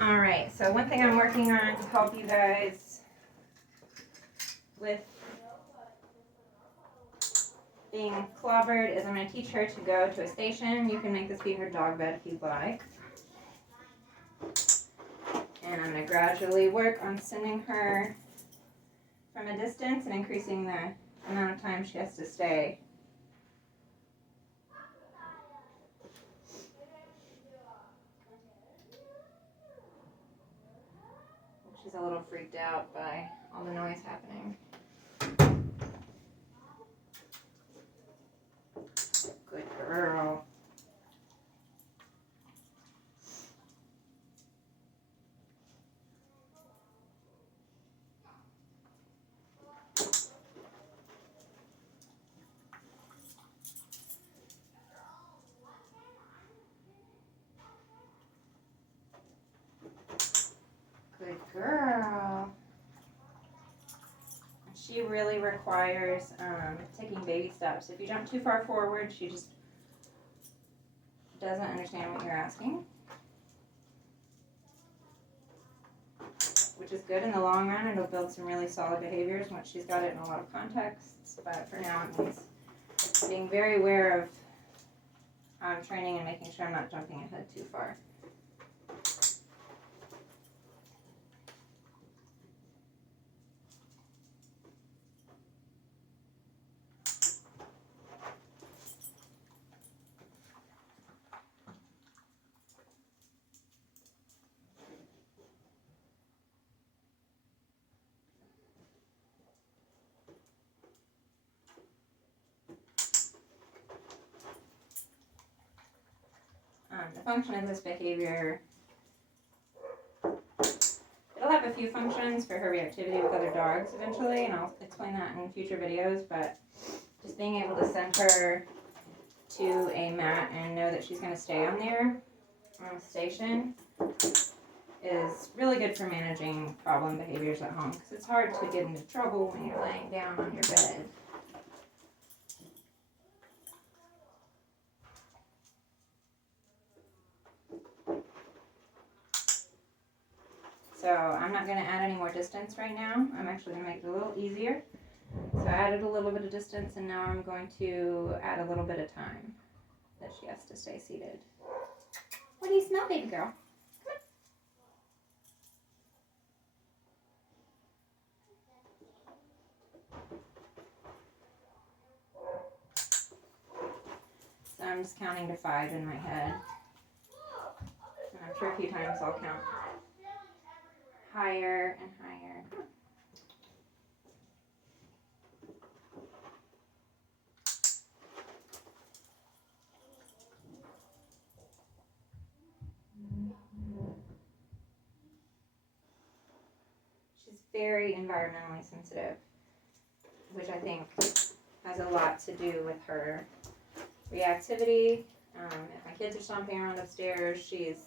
Alright, so one thing I'm working on to help you guys with being clobbered is I'm going to teach her to go to a station. You can make this be her dog bed if you'd like. And I'm going to gradually work on sending her from a distance and increasing the amount of time she has to stay. She's a little freaked out by all the noise happening. Good girl. Good girl. She really requires taking baby steps. If you jump too far forward, she just doesn't understand what you're asking. Which is good in the long run. It'll build some really solid behaviors once she's got it in a lot of contexts. But for now, it means being very aware of training and making sure I'm not jumping ahead too far. The function of this behavior, it'll have a few functions for her reactivity with other dogs eventually, and I'll explain that in future videos, but just being able to send her to a mat and know that she's going to stay on there on a station is really good for managing problem behaviors at home, because it's hard to get into trouble when you're laying down on your bed. So I'm not going to add any more distance right now. I'm actually going to make it a little easier. So I added a little bit of distance, and now I'm going to add a little bit of time that she has to stay seated. What do you smell, baby girl? So I'm just counting to 5 in my head. And after a few times I'll count higher and higher. She's very environmentally sensitive, which I think has a lot to do with her reactivity. If my kids are stomping around upstairs, she's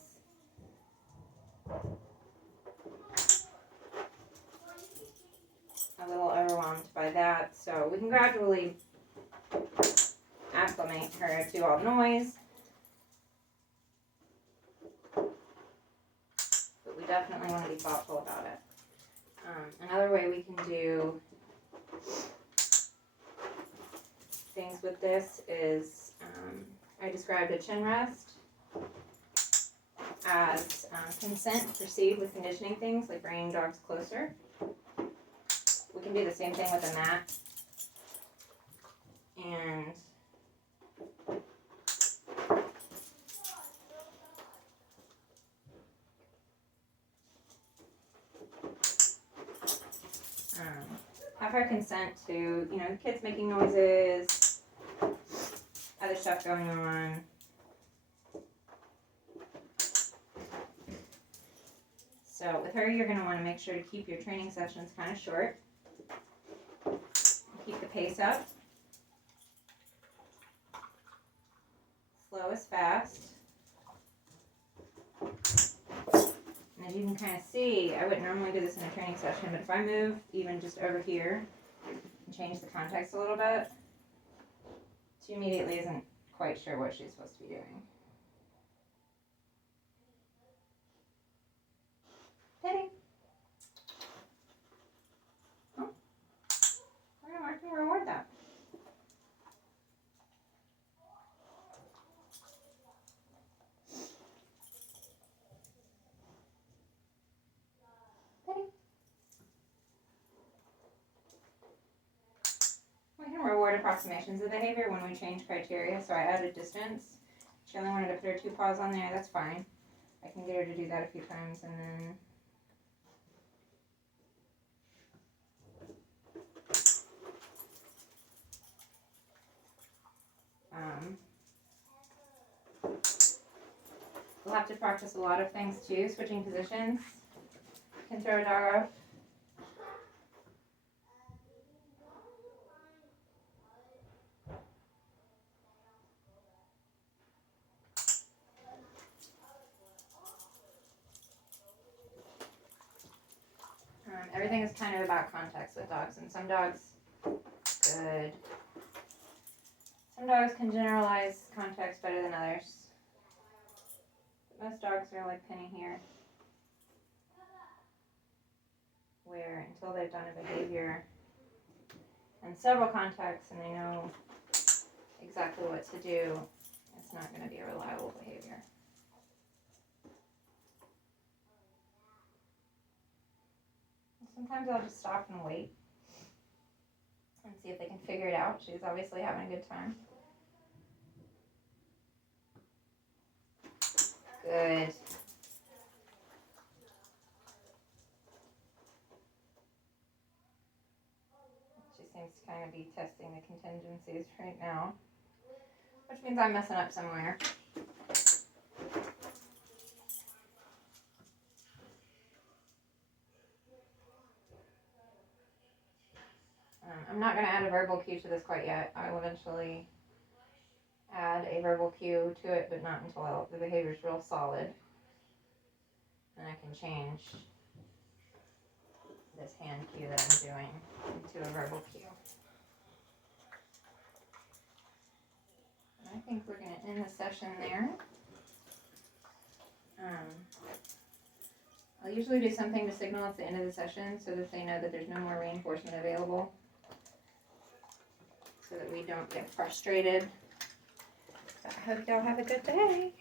a little overwhelmed by that. So we can gradually acclimate her to all the noise. But we definitely want to be thoughtful about it. Another way we can do things with this is I described a chin rest as consent to proceed with conditioning things like bringing dogs closer. We can do the same thing with a mat. And have her consent to, the kids making noises, other stuff going on. So with her, you're going to want to make sure to keep your training sessions kind of short. Keep the pace up. Slow is fast. And as you can kind of see, I wouldn't normally do this in a training session, but if I move even just over here and change the context a little bit, she immediately isn't quite sure what she's supposed to be doing. approximations of behavior when we change criteria, so I added distance. She only wanted to put her 2 paws on there, that's fine. I can get her to do that a few times, and then we'll have to practice a lot of things too. Switching positions can throw a dog off. Everything is kind of about context with dogs, and some dogs, good. Some dogs can generalize context better than others. But most dogs are like Penny here, where until they've done a behavior in several contexts and they know exactly what to do, it's not going to be a reliable behavior. Sometimes I'll just stop and wait and see if they can figure it out. She's obviously having a good time. Good. She seems to kind of be testing the contingencies right now, which means I'm messing up somewhere. I'm not going to add a verbal cue to this quite yet. I will eventually add a verbal cue to it, but not until the behavior is real solid. And I can change this hand cue that I'm doing into a verbal cue. And I think we're going to end the session there. I'll usually do something to signal at the end of the session so that they know that there's no more reinforcement available, so that we don't get frustrated. I hope y'all have a good day.